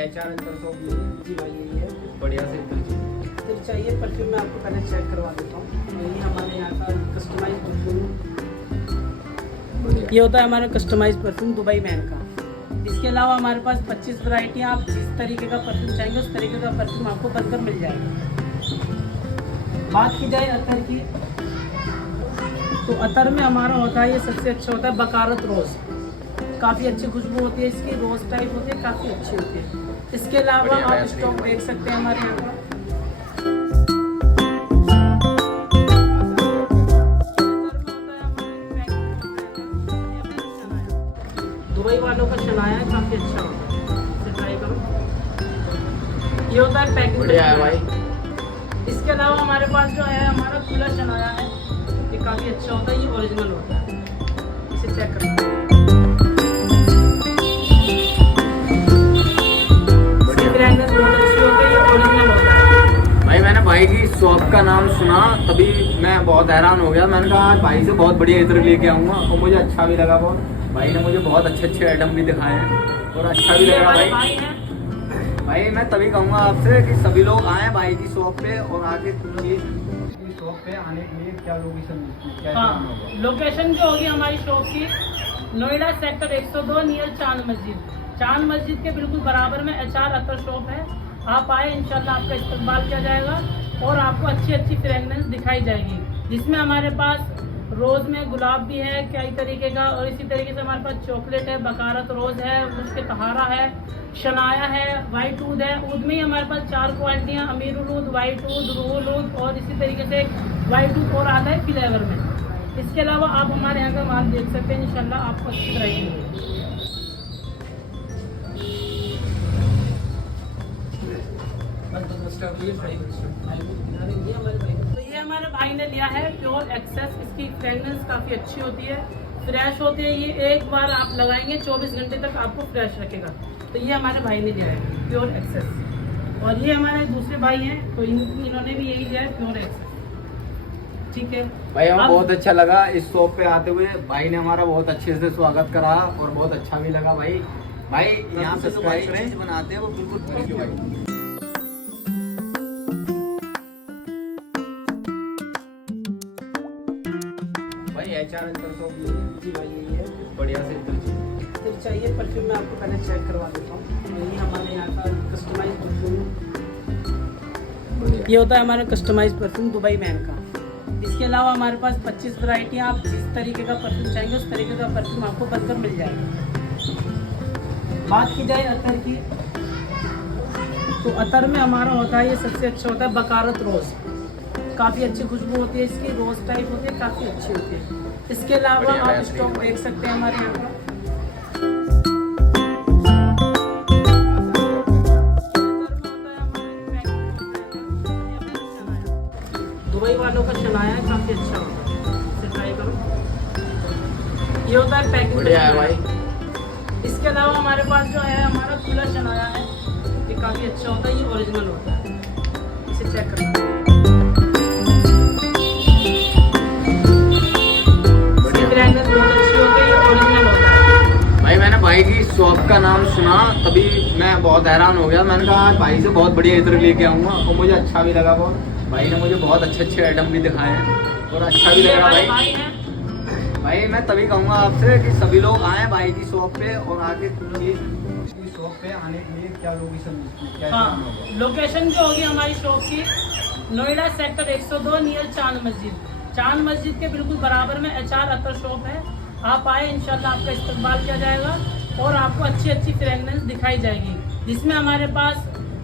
HR अंतर shop जी भाई यही है। बढ़िया से फिर चाहिए परफ्यूम मैं आपको पहले चेक करवा देता हूँ। यही हमारे यहाँ का कस्टमाइज परफ्यूम, ये होता है हमारा कस्टमाइज परफ्यूम दुबई मैन का। इसके अलावा हमारे पास 25 वैरायटी, आप जिस तरीके का परफ्यूम चाहेंगे उस तरीके का परफ्यूम आपको बनकर मिल जाएगा। बात की जाए अतर की, तो अतर में हमारा होता है ये सबसे अच्छा होता है बकारत रोज़। काफ़ी अच्छी खुशबू होती है इसकी, रोज़ टाइप होती है, काफ़ी अच्छी होती है। इसके अलावा आप स्टॉक देख सकते हैं हमारे यहाँ का दुबई वालों का शनाया है, काफ़ी अच्छा होता है, इसे ट्राई करो। ये होता है पैकिंग बढ़िया है भाई। इसके अलावा हमारे पास जो है हमारा खुला शनाया है, ये काफ़ी अच्छा होता है, ये ओरिजिनल होता है, इसे चेक करो। फ्रेगनेंस बहुत अच्छी होती है, ये ओरिजिनल होता है। भाई मैंने भाई की शॉप का नाम सुना तभी मैं बहुत हैरान हो गया। मैंने कहा आज भाई से बहुत बढ़िया इत्र लेके आऊँगा और मुझे अच्छा भी लगा बहुत। भाई ने मुझे बहुत अच्छे अच्छे आइटम भी दिखाए हैं और अच्छा भी लगा भाई। भाई मैं तभी कहूँगा आपसे कि सभी लोग आए भाई की शॉप पे और आके शॉप पे आने के लिए क्या लोकेशन क्या हाँ, लोकेशन जो होगी हमारी शॉप की नोएडा सेक्टर 102 नियर चांद मस्जिद। चांद मस्जिद के बिल्कुल बराबर में HR अतर शॉप है। आप आए, इंशाल्लाह आपका इस्तकबाल किया जाएगा और आपको अच्छी अच्छी फ्रेगनेंस दिखाई जाएगी, जिसमें हमारे पास रोज़ में गुलाब भी है कई तरीके का, और इसी तरीके से हमारे पास चॉकलेट है, बकारत रोज़ है, उसके तहारा है, शनाया है, वाइट ऊद है। ऊद में ही हमारे पास 4 क्वालिटियाँ, अमीरुल ऊद, वाइट ऊद, रूहुल ऊद और इसी तरीके से वाइट ऊद और आता है फ्लेवर में। इसके अलावा आप हमारे यहाँ का माल देख सकते हैं, इंशाल्लाह आपको अच्छी तरह मिलेगी। तो ये हमारे भाई ने लिया है प्योर एक्सेस। इसकी फ्रेगनेंस काफ़ी अच्छी होती है, फ्रेश होती है। ये एक बार आप लगाएंगे 24 घंटे तक आपको फ्रेश रखेगा। तो ये हमारे भाई ने लिया है प्योर एक्सेस। और ये हमारे दूसरे भाई हैं, तो इन्होंने भी यही लिया है प्योर एक्सेस। ठीक है भाई हमें बहुत अच्छा लगा इस शॉप पे आते हुए। भाई ने हमारा बहुत अच्छे से स्वागत करा और बहुत अच्छा भी लगा भाई। भाई यहाँ पे जो भाई चीज बनाते हैं वो बिल्कुल थैंक यू भाई। भाई HR अंतर शॉप जी भाई यही है। बढ़िया से फिर चाहिए परफ्यूम मैं आपको पहले चेक करवा देता हूँ। यही हमारे यहाँ का कस्टमाइज परफ्यूम, ये होता है हमारा कस्टमाइज परफ्यूम दुबई मैन का। इसके अलावा हमारे पास 25 वैरायटी, आप जिस तरीके का परफ्यूम चाहेंगे उस तरीके का परफ्यूम आपको बनकर मिल जाएगा। बात की जाए अतर की, तो अतर में हमारा होता है ये सबसे अच्छा होता है बकारत रोज़। काफ़ी अच्छी खुशबू होती है इसकी, रोज़ टाइप होती है, काफ़ी अच्छी होती है। इसके अलावा आप स्टॉक देख सकते हैं हमारे यहाँ का दुबई वालों का शनाया है, काफ़ी अच्छा होता है, इसे ट्राई करो। ये होता है पैकिंग बढ़िया है भाई। इसके अलावा हमारे पास जो है हमारा खुला शनाया है, ये काफ़ी अच्छा होता है, ये ओरिजिनल होता है, इसे चेक करो। फ्रेगनेंस बहुत अच्छी होती है, ये ओरिजिनल होता है। भाई मैंने भाई की शॉप का नाम सुना तभी मैं बहुत हैरान हो गया। मैंने कहा आज भाई से बहुत बढ़िया इत्र लेके आऊँगा और मुझे अच्छा भी लगा बहुत। भाई ने मुझे बहुत अच्छे अच्छे आइटम भी दिखाए हैं और अच्छा भी लगा भाई। भाई मैं तभी कहूँगा आपसे कि सभी लोग आए भाई की शॉप पे और आके शॉप पे आने के लिए क्या लोकेशन क्या हाँ, लोकेशन जो होगी हमारी शॉप की नोएडा सेक्टर 102 नियर चांद मस्जिद। चांद मस्जिद के बिल्कुल बराबर में HR अतर शॉप है। आप आए, इंशाल्लाह आपका इस्तकबाल किया जाएगा और आपको अच्छी अच्छी फ्रेगनेंस दिखाई जाएगी, जिसमें हमारे पास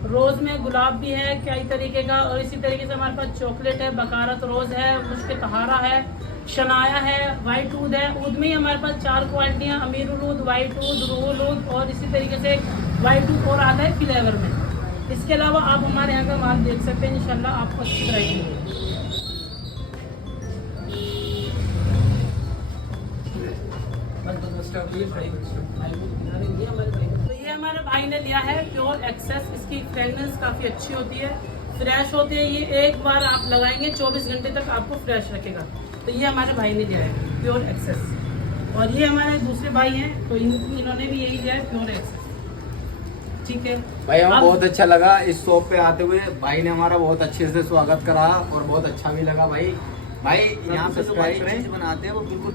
रोज़ में गुलाब भी है कई तरीके का, और इसी तरीके से हमारे पास चॉकलेट है, बकारत रोज़ है, उसके तहारा है, शनाया है, वाइट ऊद है। ऊद में ही हमारे पास 4 क्वालिटियाँ, अमीरुल ऊद, वाइट ऊद, रूहुल ऊद और इसी तरीके से वाइट ऊद और आता है फ्लेवर में। इसके अलावा आप हमारे यहाँ का माल देख सकते हैं, इंशाल्लाह आपको अच्छी तरह मिलेगी। तो ये हमारे भाई ने लिया है प्योर एक्सेस। इसकी फ्रेगनेंस काफ़ी अच्छी होती है, फ्रेश होती है। ये एक बार आप लगाएंगे 24 घंटे तक आपको फ्रेश रखेगा। तो ये हमारे भाई ने लिया है प्योर एक्सेस। और ये हमारे दूसरे भाई हैं, तो इन्होंने भी यही लिया है प्योर एक्सेस। ठीक है भाई हमें अब- बहुत अच्छा लगा इस शॉप पे आते हुए। भाई ने हमारा बहुत अच्छे से स्वागत करा और बहुत अच्छा भी लगा भाई। भाई यहाँ पे जो भाई चीज बनाते हैं वो बिल्कुल